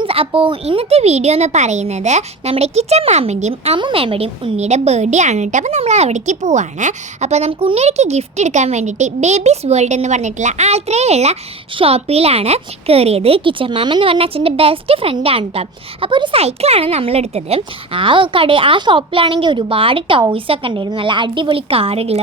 Friends, അപ്പോൾ ഇന്നത്തെ video എന്ന് പറയുന്നത് നമ്മുടെ കിച്ചൻ മാമൻ്റെയും അമ്മുമ്മയുടെയും ഉണ്ണിയുടെ ബർത്ത്ഡേ ആണ് കേട്ടോ. അപ്പോൾ നമ്മൾ അവിടേക്ക് പോവാണ്. അപ്പോൾ നമുക്ക് ഉണ്ണിയുടെ ഗിഫ്റ്റ് എടുക്കാൻ വേണ്ടിയിട്ട് ബേബീസ് വേൾഡ് എന്ന് പറഞ്ഞിട്ടുള്ള ആൾത്രയിലുള്ള ഷോപ്പിലാണ് കയറിയത്. കിച്ചൻ മാമ എന്ന് പറഞ്ഞ അച്ഛൻ്റെ ബെസ്റ്റ് ഫ്രണ്ടാണ് കേട്ടോ. അപ്പോൾ ഒരു സൈക്കിളാണ് നമ്മളെടുത്തത്. ആ ഷോപ്പിലാണെങ്കിൽ ഒരുപാട് ടോയ്സൊക്കെ ഉണ്ടായിരുന്നു. നല്ല അടിപൊളി കാറുകൾ,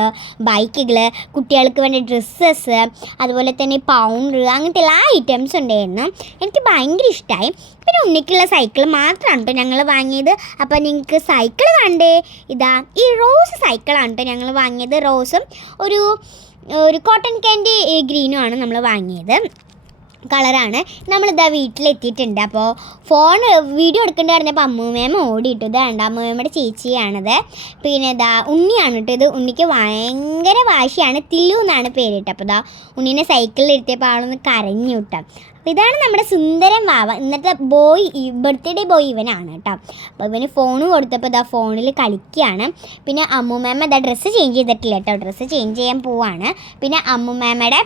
ബൈക്കുകൾ, കുട്ടികൾക്ക് വേണ്ട ഡ്രസ്സസ്, അതുപോലെ തന്നെ പൗണ്ടർ, അങ്ങനത്തെ എല്ലാ ഐറ്റംസ് ഉണ്ടായിരുന്നു. എനിക്ക് ഭയങ്കര ഇഷ്ടമായി. പിന്നെ ഉണ്ണിക്കുള്ള സൈക്കിൾ മാത്രമാണ് കേട്ടോ ഞങ്ങൾ വാങ്ങിയത്. അപ്പോൾ നിങ്ങൾക്ക് സൈക്കിൾ കണ്ടേ, ഇതാ ഈ റോസ് സൈക്കിളാണ് കേട്ടോ ഞങ്ങൾ വാങ്ങിയത്. റോസും ഒരു കോട്ടൺ ക്യാൻഡി ഗ്രീനും ആണ് നമ്മൾ വാങ്ങിയത് കളറാണ്. നമ്മളിതാ വീട്ടിലെത്തിയിട്ടുണ്ട്. അപ്പോൾ വീഡിയോ എടുക്കേണ്ടി പറഞ്ഞപ്പോൾ അമ്മൂമ്മേമ്മ ഓടിയിട്ടു. ഇതാണ്ട് അമ്മൂമ്മയുടെ ചേച്ചിയാണത്. പിന്നെ ഇതാ ഉണ്ണിയാണ് കേട്ടോ. ഇത് ഉണ്ണിക്ക് ഭയങ്കര വാശിയാണ്. തില്ലു എന്നാണ് പേരിട്ട്. അപ്പോൾ ഇതാ ഉണ്ണീനെ സൈക്കിളിൽ ഇരുത്തിയപ്പോൾ ആളൊന്ന് കരഞ്ഞു കിട്ടാം. അപ്പോൾ ഇതാണ് നമ്മുടെ സുന്ദരൻ വാവ. ഇന്നത്തെ ബർത്ത്ഡേ ബോയ് ഇവനാണ് കേട്ടോ. അപ്പോൾ ഇവന് ഫോൺ കൊടുത്തപ്പോൾ ഇതാ ഫോണിൽ കളിക്കുകയാണ്. പിന്നെ അമ്മൂമ്മേമ്മ ഇതാ ഡ്രസ്സ് ചേഞ്ച് ചെയ്തിട്ടില്ല കേട്ടോ. ഡ്രസ്സ് ചേഞ്ച് ചെയ്യാൻ പോവാണ്. പിന്നെ അമ്മൂമ്മേമ്മയുടെ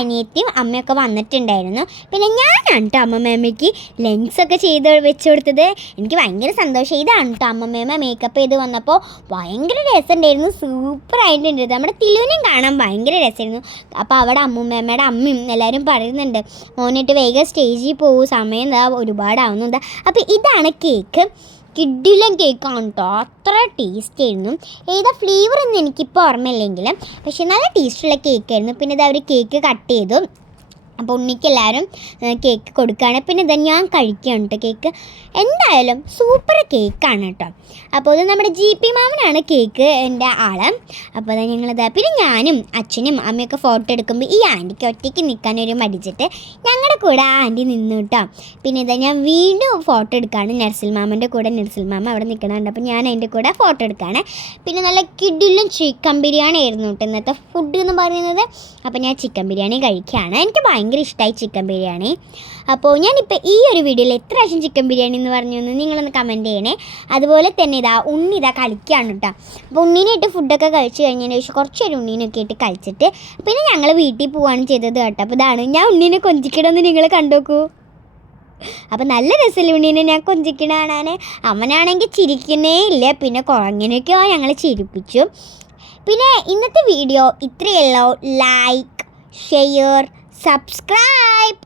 അനിയത്തിയും അമ്മയൊക്കെ വന്നിട്ടുണ്ടായിരുന്നു. പിന്നെ ഞാനാണ് കേട്ടോ അമ്മമ്മേമ്മയ്ക്ക് ലെൻസൊക്കെ ചെയ്ത് വെച്ച് കൊടുത്തത്. എനിക്ക് ഭയങ്കര സന്തോഷം. ഇതാണ് കേട്ടോ അമ്മമ്മേമ്മ മേക്കപ്പ് ചെയ്ത് വന്നപ്പോൾ ഭയങ്കര രസമുണ്ടായിരുന്നു. സൂപ്പറായിട്ടുണ്ട്. നമ്മുടെ തിലുവിനെയും കാണാൻ ഭയങ്കര രസമായിരുന്നു. അപ്പോൾ അവിടെ അമ്മൂമ്മേമ്മയുടെ അമ്മയും എല്ലാവരും പറയുന്നുണ്ട്, മോനിട്ട് വേഗം സ്റ്റേജിൽ പോകും, സമയം എന്താ ഒരുപാടാവുന്നുണ്ട്. അപ്പോൾ ഇതാണ് കേക്ക്. കിഡിലൻ കേക്കാണ് കേട്ടോ. അത്ര ടേസ്റ്റ് ആയിരുന്നു. ഏതാ ഫ്ലേവർ ഒന്നും എനിക്കിപ്പോൾ ഓർമ്മയില്ലെങ്കിലും പക്ഷെ നല്ല ടേസ്റ്റുള്ള കേക്കായിരുന്നു. പിന്നെ ഇത് അവർ കേക്ക് കട്ട് ചെയ്തു. അപ്പോൾ ഉണ്ണിക്ക് എല്ലാവരും കേക്ക് കൊടുക്കുകയാണ്. പിന്നെ ഇതാ ഞാൻ കഴിക്കുകയാണ് കേട്ടോ കേക്ക്. എന്തായാലും സൂപ്പർ കേക്കാണ് കേട്ടോ. അപ്പോൾ ഇത് നമ്മുടെ GP മാമനാണ് കേക്ക് എൻ്റെ ആൾ. അപ്പോൾ അതാ ഞങ്ങളിതാ പിന്നെ ഞാനും അച്ഛനും അമ്മയൊക്കെ ഫോട്ടോ എടുക്കുമ്പോൾ ഈ ആൻറ്റിക്ക് ഒറ്റയ്ക്ക് നിൽക്കാനൊരു മടിച്ചിട്ട് ഞങ്ങളുടെ കൂടെ ആ ആൻറ്റി നിന്നു കേട്ടോ. പിന്നെ ഇതാ ഞാൻ വീണ്ടും ഫോട്ടോ എടുക്കുകയാണ് നർസിൽ മാമൻ്റെ കൂടെ. നർസിൽ മാമ അവിടെ നിൽക്കണുണ്ട്. അപ്പോൾ ഞാൻ അതിൻ്റെ കൂടെ ഫോട്ടോ എടുക്കുകയാണ്. പിന്നെ നല്ല കിഡിലും ചിക്കൻ ബിരിയാണി ആയിരുന്നു കേട്ടോ ഇന്നത്തെ ഫുഡ് എന്ന് പറയുന്നത്. അപ്പോൾ ഞാൻ ചിക്കൻ ബിരിയാണി കഴിക്കുകയാണ്. എനിക്ക് ഭയങ്കര ഇഷ്ടമായി ചിക്കൻ ബിരിയാണി. അപ്പോൾ ഞാനിപ്പോൾ ഈ ഒരു വീഡിയോയിൽ എത്ര പ്രാവശ്യം ചിക്കൻ ബിരിയാണി എന്ന് പറഞ്ഞു എന്ന് നിങ്ങളൊന്ന് കമൻറ്റ് ചെയ്യണേ. അതുപോലെ തന്നെ ഉണ്ണി കളിക്കുകയാണ് കേട്ടോ. അപ്പോൾ ഉണ്ണീനായിട്ട് ഫുഡൊക്കെ കഴിച്ച് കഴിഞ്ഞതിന് ശേഷം കുറച്ചൊരു ഉണ്ണീനൊക്കെ ആയിട്ട് കഴിച്ചിട്ട് പിന്നെ ഞങ്ങൾ വീട്ടിൽ പോവുകയാണ് ചെയ്തത് കേട്ടോ. അപ്പോൾ ഇതാണ് ഞാൻ ഉണ്ണീനെ കൊഞ്ചിക്കണമെന്ന് നിങ്ങൾ കണ്ടോക്കൂ. അപ്പോൾ നല്ല രസമില്ല ഉണ്ണീനെ ഞാൻ കൊഞ്ചിക്കണ കാണാൻ. അവനാണെങ്കിൽ ചിരിക്കുന്നേ ഇല്ല. പിന്നെ കുറങ്ങനെയൊക്കെയോ ഞങ്ങൾ ചിരിപ്പിച്ചു. പിന്നെ ഇന്നത്തെ വീഡിയോ ഇത്രയല്ലോ. Like, share, subscribe.